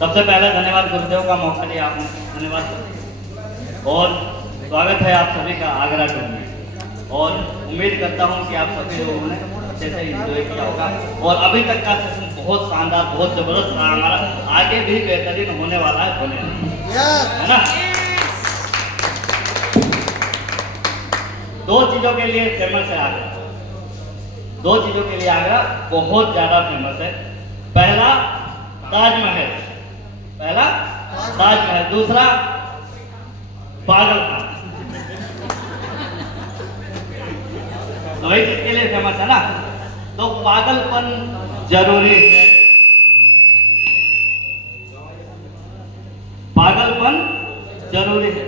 सबसे पहले धन्यवाद गुरुदेव का मौका दिया आपने, धन्यवाद। और स्वागत है आप सभी का आगरा टूर में, और उम्मीद करता हूँ कि आप सभी लोगों ने अच्छे से एंजॉय किया होगा। और अभी तक का सेशन बहुत शानदार, बहुत जबरदस्त रहा हमारा, आगे भी बेहतरीन होने वाला है, है ना। दो चीजों के लिए फेमस है आगरा, दो चीजों के लिए आगरा बहुत ज्यादा फेमस है। पहला ताजमहल, पहला ताजमहल, दूसरा पागलखाना। तो वही चीज के लिए फेमस है ना। तो पागलपन जरूरी है, पागलपन जरूरी है।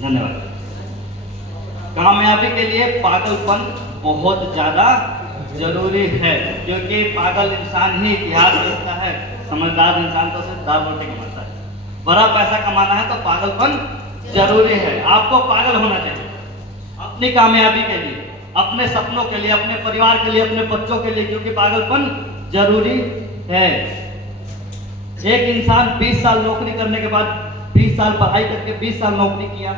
धन्यवाद। कामयाबी के लिए पागलपन बहुत ज्यादा जरूरी है, क्योंकि पागल इंसान ही इतिहास लिखता है, समझदार इंसान तो सिर्फ दाल रोटी कमाता है। बड़ा पैसा कमाना है तो पागलपन जरूरी है। आपको पागल होना चाहिए अपनी कामयाबी के लिए, अपने सपनों के लिए, अपने परिवार के लिए, अपने बच्चों के लिए, क्योंकि पागलपन जरूरी है। एक इंसान 20 साल नौकरी करने के बाद, 20 साल पढ़ाई करके 20 साल नौकरी किया,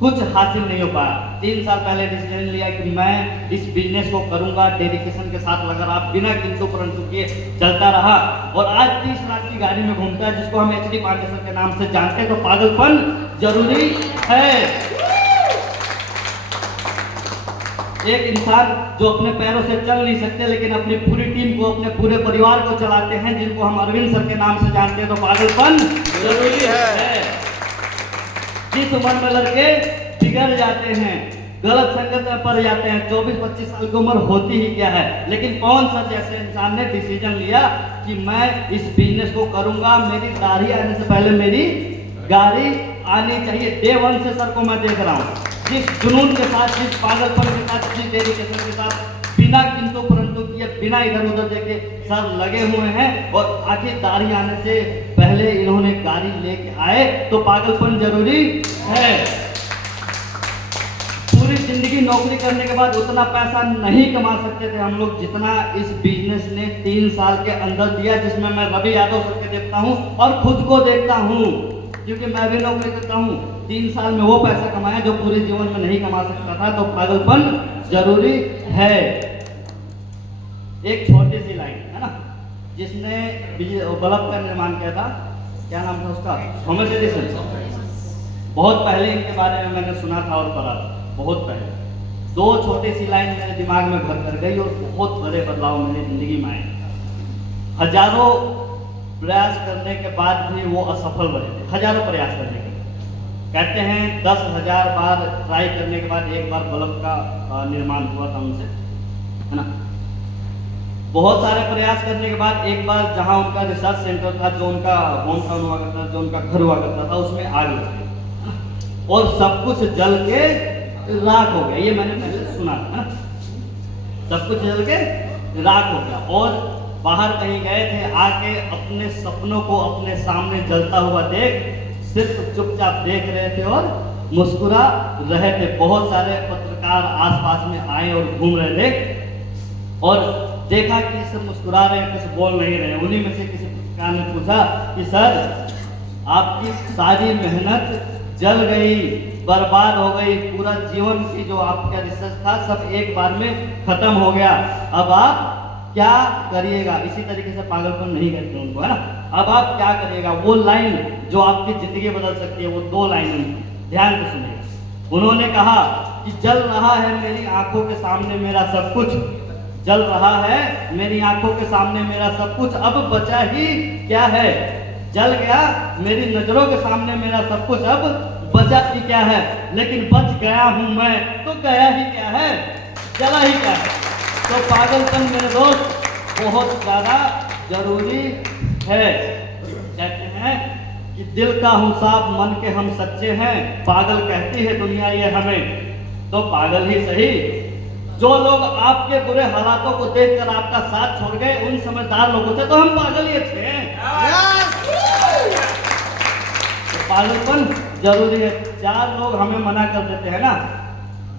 कुछ हासिल नहीं हो पाया। 3 साल पहले डिसीजन लिया कि मैं इस बिजनेस को करूंगा, डेडिकेशन के साथ लगा रहा, बिना किंतु परंतु के चलता रहा, और आज 30 लाख की गाड़ी में घूमता है, जिसको हम HD पांडे सर के नाम से जानते हैं। तो पागलपन जरूरी है। एक इंसान जो अपने पैरों से चल नहीं सकते, लेकिन अपनी पूरी टीम को, अपने पूरे परिवार को चलाते हैं, जिनको हम अरविंद सर के नाम से जानते हैं। तो पागलपन जरूरी है। जिस उम्र में लड़के बिगड़ जाते हैं, गलत संगत में पड़ जाते हैं, 24-25 साल की उम्र होती ही क्या है, लेकिन कौन सा जैसे इंसान ने डिसीजन लिया कि मैं इस बिजनेस को करूंगा, मेरी दाढ़ी आने से पहले मेरी गाड़ी आनी चाहिए। डे 1 से सर को मैं देख रहा हूँ, जिस जुनून के साथ, जिस पागलपन के साथ, जिस डेडिकेशन के साथ, बिना किंतु परंतु किए, बिना इधर उधर देखे सर लगे हुए हैं, और आखिर दाढ़ी आने से पहले इन्होंने गाड़ी लेके आए। तो पागलपन जरूरी है। पूरी जिंदगी नौकरी करने के बाद उतना पैसा नहीं कमा सकते थे हम लोग, जितना इस बिजनेस ने 3 साल के अंदर दिया, जिसमें मैं रवि यादव सर के देखता हूँ और खुद को देखता हूँ, क्योंकि मैं भी नौकरी करता हूँ। 3 साल में वो पैसा कमाया जो पूरे जीवन में नहीं कमा सकता था। तो पागलपन जरूरी है। एक छोटी सी लाइन है ना, जिसने बल्ब का निर्माण किया था, क्या नाम था उसका, थॉमस एडिसन। बहुत पहले इनके बारे में मैंने सुना था और पढ़ा था, बहुत पहले। 2 छोटी सी लाइन मेरे दिमाग में घर कर गई और बहुत बड़े बदलाव मेरी जिंदगी में आए। हजारों प्रयास करने के बाद भी वो असफल बने थे, हजारों प्रयास करने के बाद। कहते हैं 10,000 बार ट्राई करने के बाद एक बार बल्ब का निर्माण हुआ था उनसे, है ना। बहुत सारे प्रयास करने के बाद एक बार जहां उनका रिसर्च सेंटर था, जो उनका होम टाउन हुआ करता था, जो उनका घर हुआ करता था, उसमें आग लग गई और सब कुछ जल के राख हो गया। ये मैंने पहले सुना था, सब कुछ जल के राख हो गया। और बाहर कहीं गए थे, आके अपने सपनों को अपने सामने जलता हुआ देख सिर्फ चुपचाप देख रहे थे और मुस्कुरा रहे थे। बहुत सारे पत्रकार आसपास में आए और घूम रहे थे, और देखा कि सब मुस्कुरा रहे हैं, कुछ बोल नहीं रहे। उन्हीं में से किसी पत्रकार ने पूछा कि सर, आपकी सारी मेहनत जल गई, बर्बाद हो गई, पूरा जीवन की जो आपका रिसर्च था सब एक बार में खत्म हो गया, अब आप क्या करिएगा। इसी तरीके से पागलपन नहीं करते उनको, है ना। अब आप क्या करिएगा, वो लाइन जो आपकी जिंदगी बदल सकती है, वो 2 लाइन ध्यान से सुनिएगा। उन्होंने कहा कि जल रहा है मेरी आंखों के सामने मेरा सब कुछ, जल रहा है मेरी आंखों के सामने मेरा सब कुछ, अब बचा ही क्या है। जल गया मेरी नजरों के सामने मेरा सब कुछ, अब बचा ही क्या है। लेकिन बच गया हूं मैं, तो गया ही क्या है, जला ही क्या है। तो पागलपन मेरे दोस्त बहुत ज्यादा जरूरी है। कहते हैं कि दिल का हूं साफ, मन के हम सच्चे हैं, पागल कहती है दुनिया ये हमें, तो पागल ही सही। जो लोग आपके बुरे हालातों को देखकर आपका साथ छोड़ गए, उन समझदार लोगों से तो हम पागल ही अच्छे हैं। तो पागलपन जरूरी है। 4 लोग हमें मना कर देते हैं ना,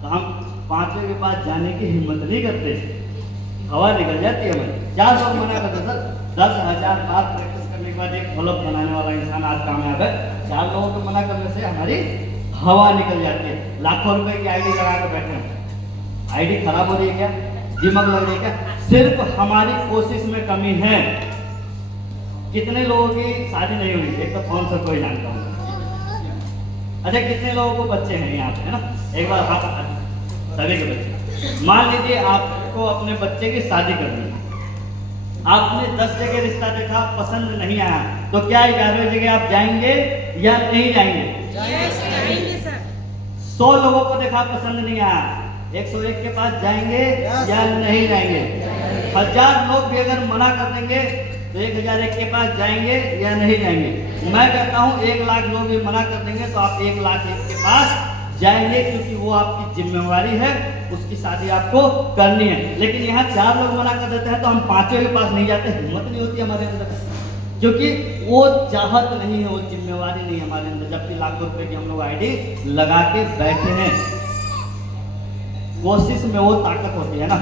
तो हम 5वें के पास जाने की हिम्मत नहीं करते। हवा निकल जाती है हमारी। 4 लोग मना करते सर, 10,000 बार प्रैक्टिस करने के बाद एक ब्लॉग बनाने वाला इंसान आज कामयाब है। 4 लोगों को मना करने से हमारी हवा निकल जाती है। लाखों रुपए की आईडी लगा कर बैठे हैं, आईडी खराब हो रही है क्या, दिमाग लग रही है क्या? सिर्फ हमारी कोशिश में कमी है। कितने लोगों की शादी नहीं हुई, एक तो कौन सा कोई जानता हूँ। अच्छा, कितने लोगों को बच्चे हैं यहाँ पे, है ना? एक बार हाथ उठाएं, सभी के बच्चे। मान लीजिए आपको अपने बच्चे की शादी करनी है, आपने 10 जगह रिश्ता देखा, पसंद नहीं आया, तो क्या 11वें जगह आप जाएंगे या नहीं जाएंगे? जाएंगे सर। 100 लोगों को देखा, पसंद नहीं आया, 101 के पास जाएंगे या नहीं जाएंगे? 1000 लोग भी अगर मना कर देंगे तो 1001 के पास जाएंगे या नहीं जाएंगे? मैं कहता हूँ 1 लाख लोग भी मना कर देंगे तो आप 1,01,000 के पास जाएंगे, क्योंकि वो आपकी जिम्मेवारी है, उसकी शादी आपको करनी है। लेकिन यहाँ 4 लोग मना कर देते हैं तो हम 5वें के पास नहीं जाते, हिम्मत नहीं होती हमारे अंदर, क्योंकि वो चाहत नहीं है, वो जिम्मेवारी नहीं है हमारे अंदर। जबकि लाखों रुपए की हम लोग आईडी लगा के बैठे हैं। कोशिश में वो ताकत होती है ना,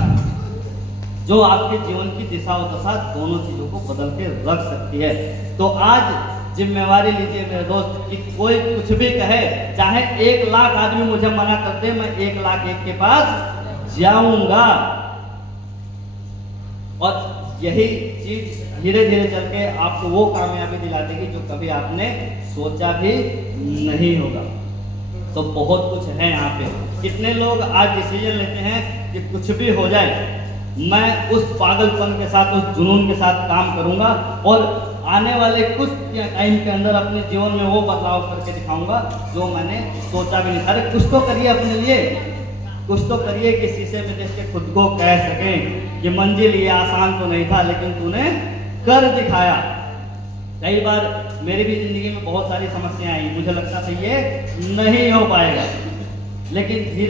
जो आपके जीवन की दिशा और दशा दोनों चीजों को बदल के रख सकती है। तो आज जिम्मेवारी लीजिए मेरे दोस्त, कि कोई कुछ भी कहे, चाहे 1 लाख आदमी मुझे मना करते, मैं 1,01,000 के पास जाऊंगा। और यही चीज धीरे धीरे चल के आपको वो कामयाबी दिला देगी जो कभी आपने सोचा भी नहीं होगा। तो बहुत कुछ है यहाँ पे। कितने लोग आज डिसीजन लेते हैं कि कुछ भी हो जाए, मैं उस पागलपन के साथ, उस जुनून के साथ काम करूंगा और आने वाले कुछ टाइम के अंदर अपने जीवन में वो बदलाव करके दिखाऊंगा जो मैंने सोचा भी नहीं। अरे कुछ तो करिए अपने लिए, कुछ तो करिए कि शीशे में देख के खुद को कह सकें कि मंजिल ये आसान तो नहीं था, लेकिन तूने कर दिखाया। कई बार मेरी भी जिंदगी में बहुत सारी समस्याएं आई, मुझे लगता था ये नहीं हो पाएगा, लेकिन धीरे